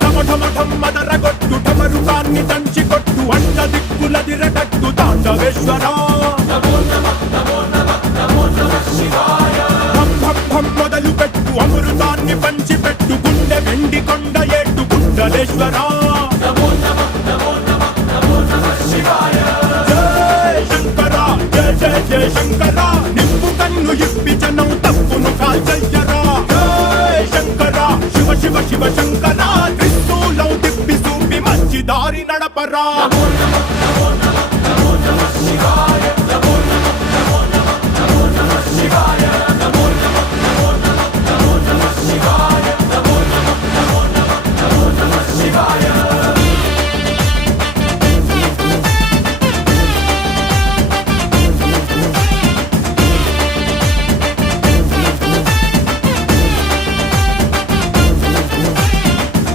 ఢమ ఢమ ఢమ్మదరగొట్టు ఢమరుకాన్ని దంచి కొట్టు అంట దిక్కులదిరగట్టు తాండవేశ్వరా ఢం ఢం ఢం మొదలు పెట్టు అమృతాన్ని పంచి పెట్టు గుండె వెండి కొండ ఏట్టు గుండలేశ్వరా జయ శంకర జయ జయ జయ శంకర నిప్పు కన్ను ఇప్పి జనం తప్పును కాల్చయ్యరా జయ శంకర శివ శివ శివ శంకర త్రిశూలం తిప్పి చూపి మంచి దారి నడపరా